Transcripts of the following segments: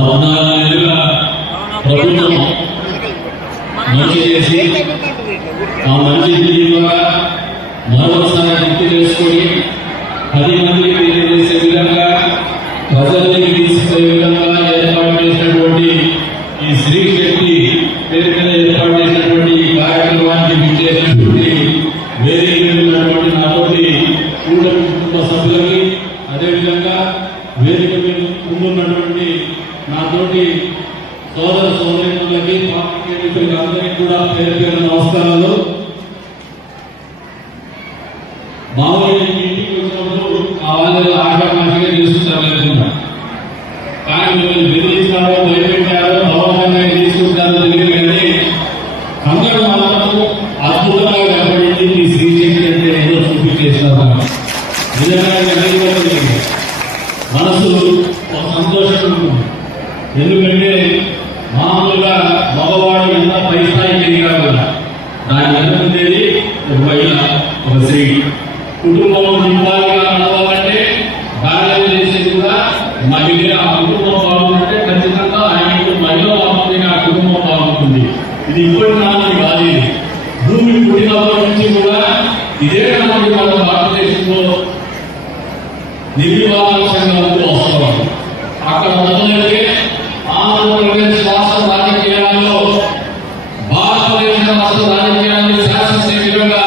14 ప్రభుత్వం మంచి చేసి ఆ మంచి ద్వారా మరోసారి గుర్తు చేసుకొని 10 మందికి తెలియజేసే విధంగా ప్రజల్ని తీసుకునే విధంగా ఏర్పాటు చేసినటువంటి ఈ శ్రీ శక్తి పేరు మీద ఏర్పాటు చేసినటువంటి ఈ కార్యక్రమానికి విచ్చేసినటువంటి వేదిక మీద ఉన్నటువంటి నాతోటి కుటుంబ సభ్యులకి, అదేవిధంగా వేదిక మీద ముందున్నటువంటి నాతోటి సోదర సోదరులకి, పార్టీ అందరికీ కూడా పేరు పేరు నమస్కారాలు. మామూలుగా ఇంటికి వచ్చినప్పుడు ఆ వాళ్ళు ఆటోమేటిక్గా తీసుకుంటారు లేకుండా, కానీ మిమ్మల్ని బెదిరించారో భయపెట్టారో భవనంగా తీసుకుంటారో తెలియదు. కానీ అందరూ మనకు అద్భుతంగా కనపడింది ఈ శ్రీశక్తి అంటే ఏదో చూపించేసినారు. నిజంగా మనసు సంతోషం ఉంటుంది. ఎందుకంటే మామూలుగా మగవాడు ఎంత పై స్థాయికి ఎదిగారు, దాని వెనక ఉండేది ఒక మహిళ, ఒక స్త్రీ. కుటుంబం నింపాలిగా నడవాలంటే భార్య చేసేది కూడా మహిళ. ఆ కుటుంబం బాగుందంటే ఖచ్చితంగా ఆయన మహిళ బాగుంటుంది, ఆ కుటుంబం బాగుంటుంది. ఇది ఇప్పటి నాటి కాదు, భూమి పుట్టినప్పటి నుంచి కూడా ఇదే నాటి మన భారతదేశంలో నిర్వివాదంగా వస్తాం. అక్కడ మొదలైతే ఆంధ్రప్రదేశ్ రాష్ట్ర రాజకీయాల్లో, భారతదేశ రాష్ట్ర రాజకీయాన్ని శాసించేవిధంగా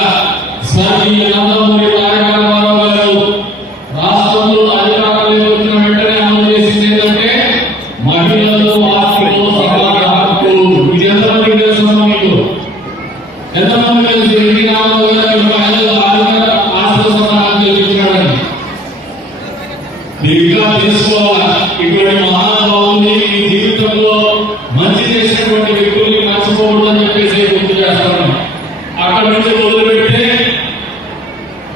స్వర్గీయ నందమూరి తారక రామారావు గారు రాష్ట్రంలో అధికారంలోకి వచ్చిన వెంటనే అమలు చేసింది ఏంటంటే మహిళలు ఆస్తిలో సమాన హక్కు. ఇది ఎంతమందికి తెలుసు? మీకు ఎంతమంది తెలుసు? ఎన్టీ రామారావు గారు మహిళలు ఆస్తిలో సమాన హక్కు కల్పించాడని ఇంకా తెలుసుకోవాలి. ఇటువంటి మహానుభావుని మీ జీవితంలో మంచి చేసినటువంటి వ్యక్తుల్ని మర్చిపోకూడదని చెప్పేసి గుర్తు చేస్తాను. అక్కడి నుంచి మొదలుపెడితే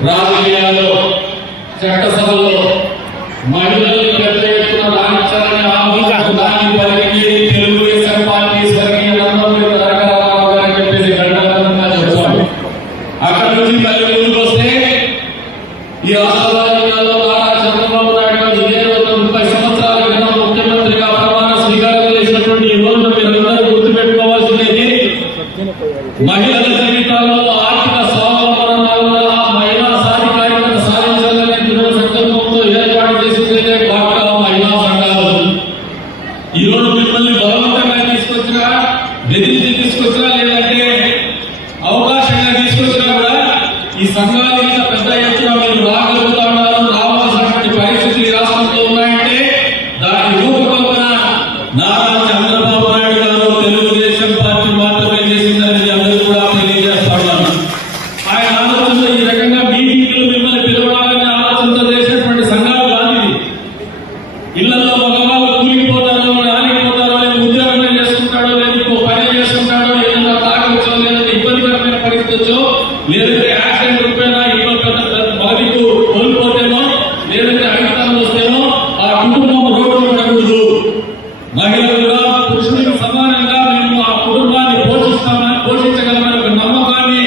రాజకీయాల్లో, చట్టసభల్లో మహిళల్ని పెద్ద ఎత్తున రాణించాలని దాని పరిగణి తెలుగుదేశం పార్టీ స్వర్గీయ నందమూరి తారక రామారావు గారు చెప్పేసి గంటలంగా చెప్తాము. అక్కడి నుంచి మళ్ళీ ముందుకు వస్తే ఈ రాష్ట్ర రాజకీయాల్లో చంద్రబాబు నాయుడు గారు ఇదే 30 సంవత్సరాల క్రితం ముఖ్యమంత్రిగా ప్రమాణ స్వీకారం చేసినటువంటి ఈ రోజున మీరందరూ గుర్తుపెట్టుకోవాల్సింది మహిళల జీవితాల్లో ఆర్థిక స్వావలంబన, మహిళా సాధికారికత సాధించాలనే దృఢ సంకల్పంతో ఏర్పాటు చేసిందే డ్వాక్రా మహిళా సంఘాలు. ఈ రోజు మిమ్మల్ని బలవంతంగా తీసుకొచ్చినా, బెదిరించి తీసుకొచ్చినా, లేదంటే అవకాశంగా తీసుకొచ్చినా కూడా ఈ సంఘాలు ఇంత పెద్ద ఎత్తున మీరు రాగలుగుతా ఉన్నారు. రావాల్సినటువంటి పరిస్థితులు రాష్ట్రంలో ఉన్నాయంటే దాని రూపకల్పన నారా చంద్రబాబు నాయుడు గారు తెలుగుదేశం పార్టీ మాత్రమే చేసిందని అందరూ కూడా తెలియజేస్తా ఉన్నారు. ఆయన ఆలోచనలో ఈ రకంగా మీటింగ్లు మిమ్మల్ని పిలవాలని ఆలోచనతో చేసినటువంటి సంఘాలు కాదు ఇది. ఇళ్లలో మగవాళ్ళు కూలిపోతారో, ఆగిపోతారో, లేదు ఉద్యోగమే చేసుకుంటాడో, లేదు ఇంకో పని చేసుకుంటాడో, ఏదైనా తాగొచ్చో, లేదంటే ఇబ్బందికరమైన పరిస్థితి, లేదంటే యాక్సిడెంట్ రూపేనా ఇంట్లో మగదికు కోల్పోతేనో, లేదంటే అడిగితనం వస్తేనో ఆ కుటుంబం రోడ్డు పడకూడదు. మహిళలు కూడా పురుషులకు సమానంగా మేము ఆ కుటుంబాన్ని పోషించగలమని ఒక నమ్మకాన్ని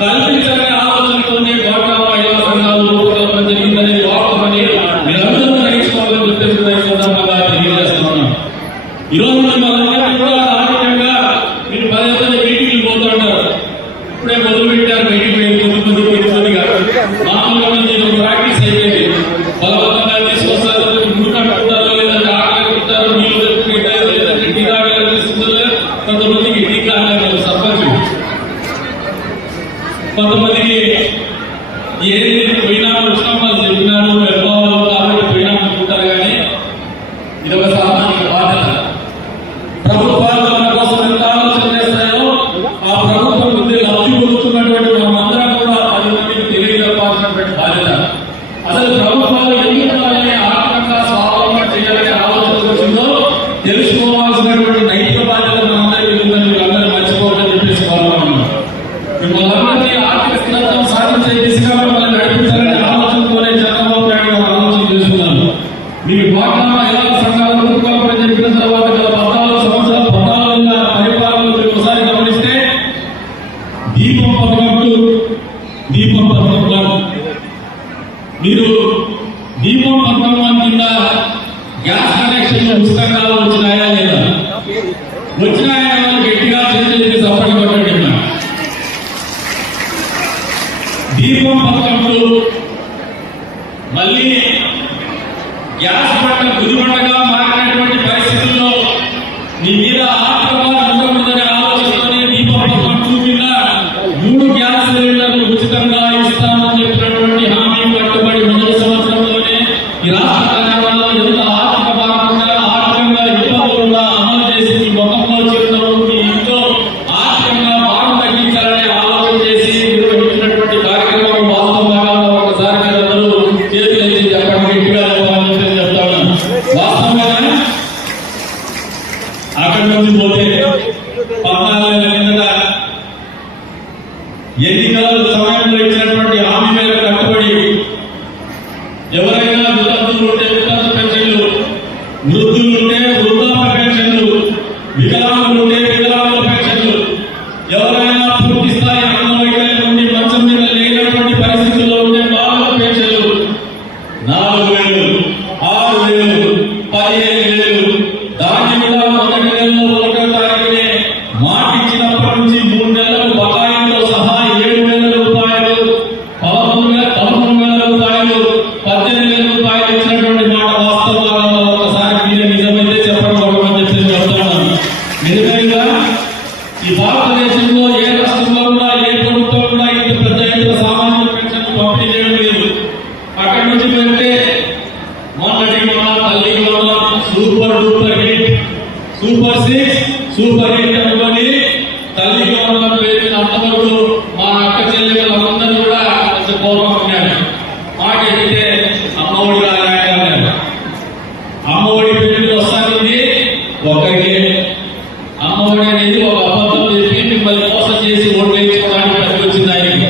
కల్పించాలనే ఆలోచనతోనే డ్వాక్రా మహిళా సంఘాలు రూపకల్పన జరిగిందనేది వాస్తవమని మీరందరూ గ్రహించుకోవాలని చెప్పేసి సందర్భంగా తెలియజేస్తున్నాను. ఈరోజు మనందరికీ కూడా ఆర్థికంగా మీరు 10 మంది మీటింగ్లు పోతుంటారు. ఇప్పుడే మొదలు పెట్టారు మీటింగ్, కొద్దిగా మామూలుగా నేను ప్రాక్టీస్ అయిపోయింది. బలవంతంగా తీసుకొస్తారు, ముందుకుంటారు, లేదంటే ఆటలు ఉంటారు, నీళ్లు తెచ్చుకుంటారు, లేదంటే టీ తాగాలి తీసుకుంటారు. కొంతమందికి టీ కావాలి సర్పంచ్, కొంతమందికి ఏది పోయినా వచ్చినా వాళ్ళు చెప్పినారు నిర్భావాలు కాబట్టి పోయినా అనుకుంటారు. కానీ ఇది ఒక సామాజిక బాధ్యత. ప్రభుత్వాలు మన కోసం ఎంత ఆలోచన చేస్తాయో ఆ ప్రభుత్వం ముందే లబ్ధి పొందుతున్నటువంటి మనమందరం కూడా 10 మందికి తెలియజెప్పాల్సినటువంటి బాధ్యత. అసలు ప్రభుత్వాలు ఎందుకు ఆర్థికంగా స్వావలంబన చేయాలనే ఆలోచన వచ్చిందో తెలుసుకోవాల్సినటువంటి నైతిక బాధ్యత మనందరికీ ఉందని మీరందరూ మర్చిపోవాలని చెప్పేసి కోరుకుంటున్నాం. మిమ్మల్ని ఆర్థిక స్థిరత్వం సాధించే దిశగా మిమ్మల్ని నడిపించాలనే ఆలోచనతోనే చంద్రబాబు నాయుడు గారు ఆలోచన చేస్తున్నారు. మీకు డ్వాక్రా మహిళా సంఘాల రూపకల్పన జరిపిన తర్వాత గల 14 సంవత్సరాల 14 పరిపాలనలు మీరు ఒకసారి గమనిస్తే దీపం పథకంలో మీరు దీపం పథకం కింద గ్యాస్ కనెక్షన్ పెన్షన్లు ఉచితంగా వచ్చినాయా లేదా? వచ్చినాయా? గట్టిగా చేతులు సపోర్ట్ కొట్టండి. దీపం పథకంలో మళ్ళీ గ్యాస్ పంట గుదిబండగా మారినటువంటి పరిస్థితుల్లో నీ మీద ఉండకూడదనే ఆలోచనతోనే దీపం పథకం చూపిన 3 గ్యాస్ సిలిండర్లు ఉచితంగా ఇస్తామని చెప్పినటువంటి హామీ కట్టుబడి మొదటి సంవత్సరంలోనే ఈ రాష్ట్ర తెలంగాణలో ఎంత ఆర్థిక భాగంగా ఆర్థికంగా ఇబ్బందులున్నా అమలు చేసి మీ ముఖంలో చిరునవ్వు మీ ఇంట్లో ఆర్థికంగా భారం తగ్గించాలనే ఆలోచన చేసి నిర్వహించినటువంటి కార్యక్రమం వాస్తవంగా ఒకసారి మీరందరూ చేతులెత్తి చెప్పండి, గట్టిగా చెప్పాలని చెప్తాను. వాస్తవంగా అక్కడి నుంచి పోతే 14 ఏళ్ల కిందట ఎన్నికల సమయంలో ఇచ్చినటువంటి హామీ మీద కట్టుబడి ఎవరైనా వితంతులు ఉంటే వితంతు పెన్షన్లు, వృద్ధులు ఉంటే వృద్ధాప్య పెన్షన్లు, వికలాంగులు ఉంటే వికలాంగుల పెన్షన్లు, ఎవరైనా పూర్తి స్థాయి అంగవైకల్యం నుండి మంచం మీద లేనటువంటి పరిస్థితుల్లో ఉంటే వాళ్ళ పెన్షన్లు 4,000, 6,000, 15,000. దాన్ని కూడా మొదటి నెలలో 1వ తారీఖునే మాటిచ్చినప్పటి నుంచి 3 నెలలకు బకాయిలతో సహా 7,000 రూపాయలు, 11,000 రూపాయలు, 18,000 రూపాయలు ఇచ్చినటువంటి మాట వాస్తవంగా ఒకసారి మీరు నిజమైతే చెప్పడం చెప్పి చెప్తున్నాను. నిజంగా ఈ భారతదేశంలో ఏ రాష్ట్రంలో కూడా ఏ ప్రభుత్వం కూడా ఇంత పెద్ద ఎత్తున సామాజిక పెన్షన్ పంపిణీ చేయడం లేదు. అక్కడి నుంచి వెళ్తే మొన్నటి తల్లి super duper hit, super 6, super hit అనుకొని తల్లి గౌరవం పేరు అంతవరకు మా అక్క చెల్లెలందరూ కూడా కొంచెం గౌరవం ఉన్నాడు. మాట ఎదిగితే అమ్మఒడి రాగారు. అమ్మఒడి పేరు వస్తానికి ఒకరికి అమ్మఒడి అనేది ఒక అబద్ధం చెప్పి మిమ్మల్ని మోసం చేసి ఓట్లు వేయించుకోవడానికి పనికి వచ్చింది ఆయనకి.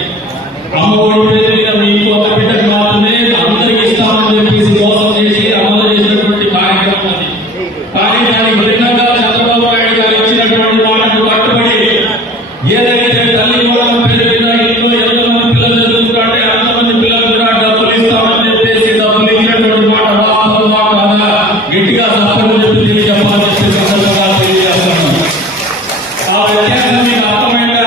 అమ్మఒడి పేరు మీద మీకు ఒక బిడ్డకు మాత్రమే అందరికి ఇస్తామని చెప్పేసి మోసం చేసి అమలు చేసినటువంటి కార్యక్రమం అది. కానీ దానికి భిన్నంగా చంద్రబాబు నాయుడు గారు ఇచ్చినటువంటి మాటకు కట్టుబడి ఏదైతే తల్లి గౌరవం పేరు మీద ఇంట్లో ఎంతమంది పిల్లలు చదువుతుంటే అంతమంది పిల్లలు కూడా డబ్బులు ఇస్తామని చెప్పేసి డబ్బులు ఇచ్చినటువంటి మాట వాస్తవంగా కాదా? గట్టిగా తప్పని చెప్పి చెప్పాలని చెప్పి సందర్భంగా తెలియజేస్తున్నాను. ఆ వ్యత్యాసం మీకు అర్థమైందా?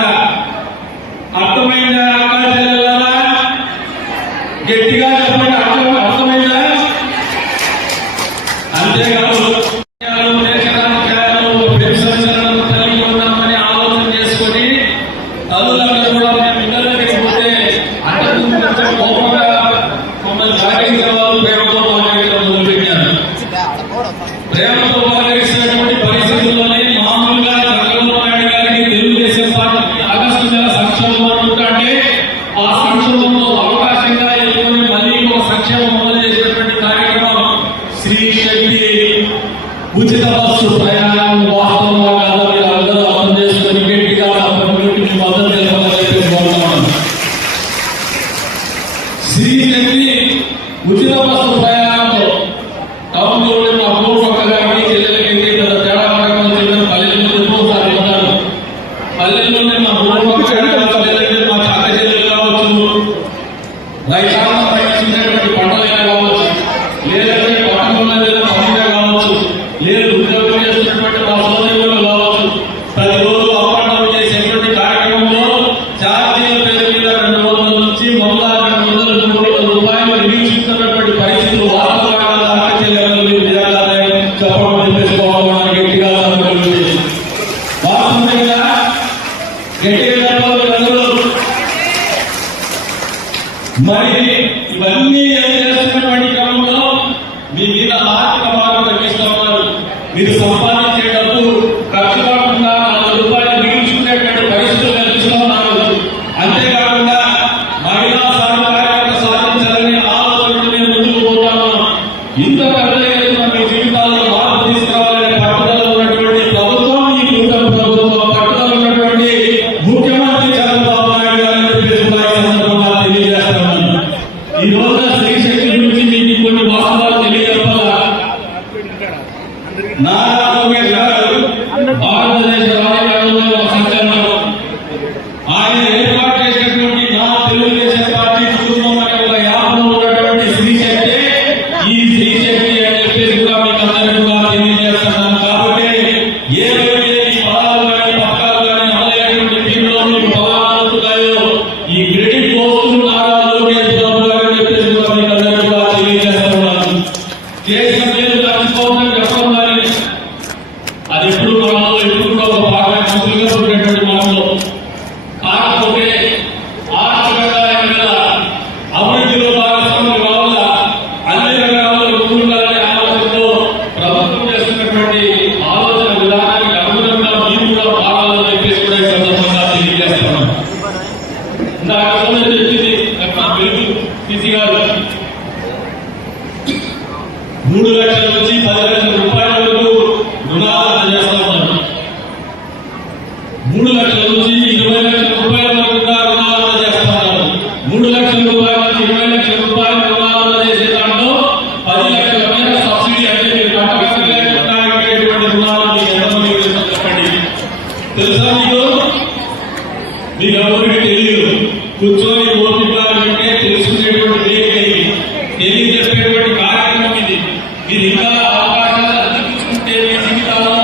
గట్టిగా చెప్పండి, అర్థమైందా? అంతేకాదు తల్లి ఉన్నామని ఆలోచన చేసుకొని తల్లులందరూ కూడా మేము ఇళ్ళ దగ్గరికి పోతే అంటే కోపంగా మమ్మల్ని సహకరించిన వాళ్ళు ప్రేమతో పలకరించడం మొదలుపెట్టారు. ప్రేమతో పలకరిస్తున్నటువంటి పరిస్థితుల్లోనే మామూలుగా చంద్రబాబు నాయుడు గారికి తెలుగుదేశం పార్టీ ఆగస్టు నెల సంక్షేమం అనుకుంటే ఆ సంక్షేమంలో అవకాశంగా ఎదుర్కొని మళ్ళీ ఒక సంక్షేమం అమలు చేసినటువంటి కార్యక్రమం శ్రీ శక్తి ఉచిత బస్సు ప్రయాణం. వాస్తవంగా కాదా? మీరు అందరూ అర్థం చేసుకుని గట్టిగా మీ మద్దతు తెలపాలని శ్రీ శక్తి ఉచిత బస్సు ప్రయాణంలో టౌన్ లో మా ఊరు పక్క గారికి చెల్లెలకి తేడా పడకుండా చెల్లెలు పల్లెల్లో ఎక్కువసారి ఉంటారు. పల్లెల్లోనే మా ఊరు పక్క లేదంటే మా అక్క చెల్లెలు కావచ్చు, రైతాంగం పండించినటువంటి పంటలైనా కావచ్చు, లేదంటే పట్టణంలో పండుగ కావచ్చు, లేదు ఉద్యోగం చేస్తున్నటువంటి మా సోదరులు కావచ్చు, ప్రతిరోజు అప్పండం చేసేటువంటి కార్యక్రమంలో ఛార్జీల పేరు మీద 200 నుంచి 200 రూపాయలు నిరీక్షిస్తున్నటువంటి పరిస్థితులు వాస్తవంగా అక్క చెల్లెలు చెప్పడం చెప్పేసుకోవాలని గట్టిగా వాస్తవంగా గట్టిగా చెప్పాలి. మరి ఇవన్నీ చేస్తున్నటువంటి క్రమంలో మీ మీద ఆర్థిక భారం తగ్గిస్తా ఉన్నారు. మీరు సంపాదించే డబ్బు ఖర్చు కాకుండా 4 రూపాయలు మిగిల్చుకునేటువంటి పరిస్థితులు కల్పిస్తూ ఉన్నారు. అంతేకాకుండా మహిళా సాధికారత సాధించాలని ఆలోచనలు మేము ముందుకు పోతాము. ఇంత పెద్ద ఎత్తున మీ జీవితాల్లో మార్పు తీసుకురావాలనే పట్టుదల ఉన్నటువంటి ప్రభుత్వం ఈ కూటమి ప్రభుత్వం, పట్టుదల ఉన్నటువంటి ముఖ్యమంత్రి చంద్రబాబు నాయుడు గారిని సందర్భంగా తెలియజేస్తున్నాను. ఈ రోజు శ్రీ శక్తి గురించి మీకు కొన్ని వాస్తవాలు తెలియజెప్పాలా? నారా లోకేష్ గారు భారతదేశ రాజకీయాల్లో ఒక సంచలనం. ఆయన ఏర్పాటు చేసినటువంటి నా తెలుగుదేశం పార్టీ కుటుంబం అనే ఒక యాప్లో ఉన్నటువంటి శ్రీ శక్తి, ఈ శ్రీ శక్తి అని చెప్పేసి కూడా మీకు అందరికీ వేలు దాచుకోవాలని చెప్పడం కానీ అది ఎప్పుడు మనలో ఎప్పుడు కూడా ఒక బాగా మంత్రులుగా ఉండేటువంటి మనలో. కాకపోతే ఆర్థికంగా అభివృద్ధిలో భాగస్వామ్యం కావాల అన్ని రంగాల్లో ముందుండాలనే ఆలోచనతో ప్రభుత్వం చేస్తున్నటువంటి ఆలోచన విధానానికి అనుగుణంగా మీరు కూడా భాగాలని చెప్పేసి కూడా ఈ సందర్భంగా తెలియజేస్తున్నాం. ఇందాక చెప్పింది వెలుగు పిసి గారు 3 లక్షల నుంచి 10 లక్షల రూపాయల వరకు రుణాలు అందజేస్తా ఉన్నారు. 3 లక్షల నుంచి 20 లక్షల రూపాయల వరకు కూడా రుణాలు అందజేస్తా ఉన్నారు. 3 లక్షల రూపాయల నుంచి 20 లక్షల రూపాయల రుణాలు అందజేసే దాంట్లో 10 లక్షల మీద సబ్సిడీ అంటే మీరు కట్టగలిగేటువంటి రుణాలు మీకు ఎంతమంది చెప్పండి. తెలుసా మీకు ఎవరికి తెలియదు. కూర్చొని ఓపికగా ఉంటే తెలుసుకునేటువంటి తెలియజెప్పేటువంటి కార్యక్రమం ఇది. మీరు ఇంకా అవకాశాలు అందించుకుంటే మీ జీవితాల్లో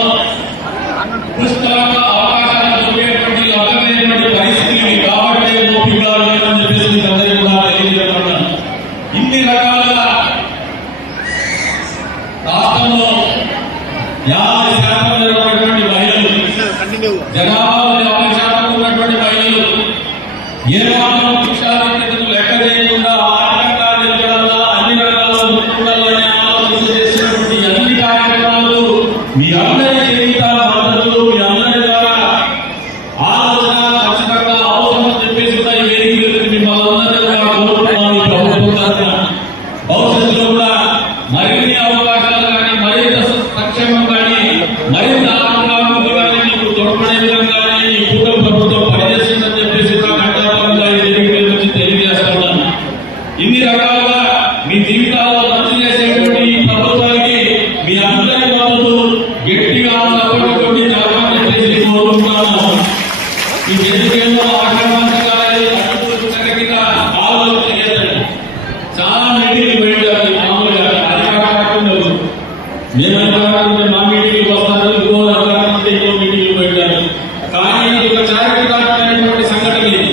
పుస్తకంగా అవకాశాలు దొరికేటువంటి లభ్యమైనటువంటి పరిస్థితి కాబట్టి ఓపికగా ఉందని చెప్పేసి మీకు అందరికీ కూడా తెలియజేస్తున్నాను. ఇన్ని రకాలుగా రాష్ట్రంలో 50% ఉన్నటువంటి మహిళలు, జనాభాలో 50% ఉన్నటువంటి మహిళలు ఏ మాత్రం శిక్షాధిపతులు లెక్క చేయకుండా ఆర్థికంగా నిలబడాలా, అన్ని రంగాల్లో ముందుండాలనే ఆలోచన చేసినటువంటి అన్ని కార్యక్రమాలు మీ అందరి జీవితాల మద్దతు, మీ అందరి ద్వారా ఆలోచన ఖచ్చితంగా అవసరం చెప్పేసి కూడా ఈ వేదిక మిమ్మల్ని అందరినీ కూడా కోరుతున్నాను. ఈ ప్రభుత్వం తరఫున భవిష్యత్తులో కూడా మరిన్ని అవకాశాలు కానీ, మరింత సంక్షేమం కానీ, మరింత ఆనందంగా ముందు కానీ మీకు తోడ్పడే విధంగానే ఈ కూటమి ప్రభుత్వం పనిచేస్తుందని చెప్పేసి తెలియజేస్తున్నాను. ఇన్ని రకాలుగా మీ జీవితాల్లో మంచి చేసేటువంటి ఈ ప్రభుత్వానికి మీ అందరి మద్దతు గట్టిగా సపోర్ట్ కొట్టి జరగాలని చెప్పేసి కోరుకుంటున్నాను. ఈ ఎన్నికల్లో ఆక్రమంగా ఆలోచన చేయండి. చాలా మీటింగ్లు పెట్టారు. మామూలుగా అధికారులు మేమంటే మా మీటింగ్లు వస్తారు, ఇంకో అధికారులు ఇంకో మీటింగ్లు పెట్టారు. కానీ ఇది ఒక చారిత్రాత్మకమైనటువంటి సంఘటన. ఇది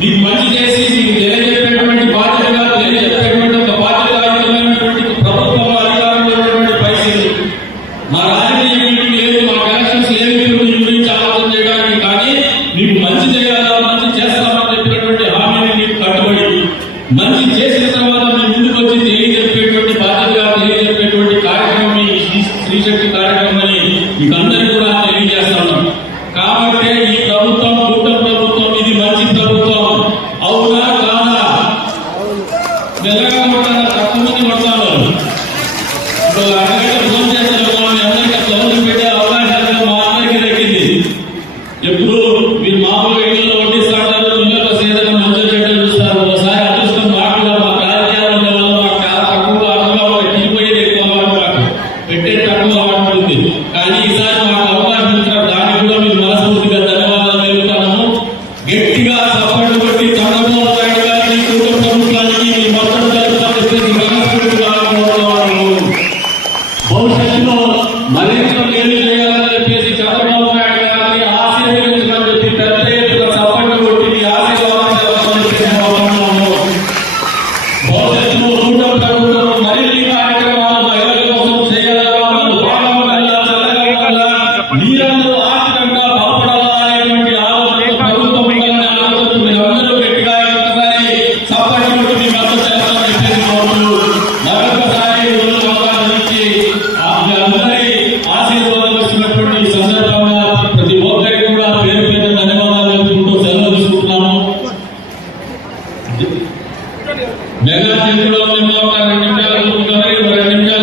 మీకు మంచి చేసి మీకు తెలియజెప్పేటువంటి బాధ్యతగా తెలియజెప్పేటువంటి ఒక బాధ్యతాయుతమైనటువంటి ప్రభుత్వం అధికారంలో ఉన్నటువంటి పరిస్థితులు. మా రాజకీయ మీటింగ్ లేదు, మా కలెక్షన్స్ ఏమి ఈ గురించి ఆలోచన చేయడానికి, కానీ మీకు మంచి చేయాలా, మంచి చేస్తామని చెప్పినటువంటి హామీని మీకు కట్టుబడి మంచి చేసిన తర్వాత మీ ముందుకు వచ్చి తెలియజెప్పేటువంటి బాధ్యతగా తెలియజెప్పేటువంటి కార్యక్రమం ఈ శ్రీశక్తి కార్యక్రమం అని మీకు అందరికీ కూడా తెలియజేస్తా ఉన్నాం. కాబట్టి ఈ ప్రభుత్వం కూటమి ప్రభుత్వం ఇది మంచి ప్రభుత్వం. అవునా కాదా? మెల్లగా కొట్టాలి, తక్కువ మంది కొట్టాలి. ఇప్పుడు అరగంట ఫోన్ చేస్తారు, మీ అందరికీ సౌకర్యం పెట్టే అవకాశాలు మా అందరికీ దక్కింది. ఎప్పుడు మీరు మామూలుగా ఇళ్లలో వడ్డిస్తాంటారు, ఇళ్లలో సేదన మంచి చెడ్డలు చూస్తారు. ఒకసారి అదృష్టం మాటలు మా రాజకీయాలు ఉండే వల్ల మాకు చాలా తక్కువ అనుభవం, తిరిగిపోయేది ఎక్కువ మాకు పెట్టే తక్కువ ఉంటుంది. కానీ ఈసారి మాకు అవకాశం ఇచ్చారు, దానికి కూడా మీరు మనస్ఫూర్తిగా ధన్యవాదాలు తెలుపుతున్నాము. గట్టిగా సపోర్ట్ కొట్టి చంద్రబాబు నాయుడు గారికి, కూటమి ప్రభుత్వానికి మీ మద్దతు తెలుపుతామని మనస్ఫూర్తిగా భవిష్యత్తులో మరింత మేలు చేయాలని చెప్పేసి చంద్రబాబు నాయుడు గారిని ఆశీర్వదించడం చెప్పి పెద్ద ఎత్తున సపోర్ట్ కొట్టి మీ ఆశీర్వాదం భవిష్యత్తులో కూటమి ప్రభుత్వం మరిన్ని కార్యక్రమాలు మహిళల కోసం చేయగలగాలి. మీరందరూ ఆర్థికంగా బాగుపడాలా అనేటువంటి ఆలోచన ప్రభుత్వం ఉండాలనే ఆలోచన మీరందరూ గట్టిగా ఒకసారి సపోర్ట్ కొట్టి మీ మద్దతు చేస్తామని చెప్పేసి మరొకసారి అవకాశం ఇచ్చి మీ అందరి ఆశీర్వాదం వచ్చినటువంటి ఈ సందర్భంగా ప్రతి ఒక్కరికి కూడా పేరు పేరు ధన్యవాదాలు తెలుపుకుంటూ సెలవు తీసుకుంటున్నాము. మెగా చేతిలో 2 నిమిషాలు 2 నిమిషాలు